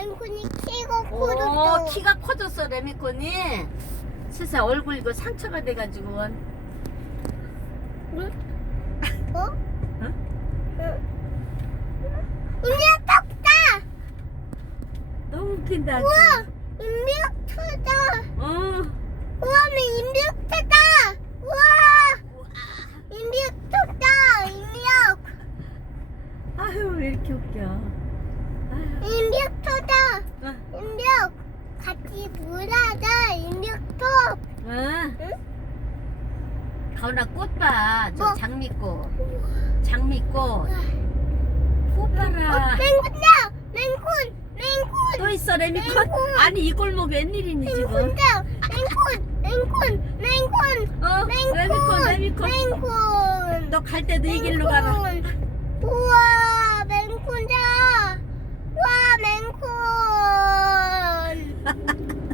키고 오 커졌어. 키가 커졌어 레미콘이 세상 얼굴 이거 상처가 돼가지고 응? 어? 응? 인력 떴다. 너무 웃긴다 우와, 인력 터다. 어 우와, 인력 터다. 우와, 인력 터다. 인력, 아유 왜 이렇게 웃겨 인 가은아 꽃 봐. 저 어? 장미꽃. 장미꽃. 꽃 봐라. 어, 맹꽃다. 맹군 맹군. 또 있어 레미콘? 아니 이 골목 웬일이니 지금? 맹군다. 맹군 맹군 맹군. 레미콘 레미콘. 맹군. 너 갈 때도 이 길로 가라. 우와 맹군다. 와 맹군.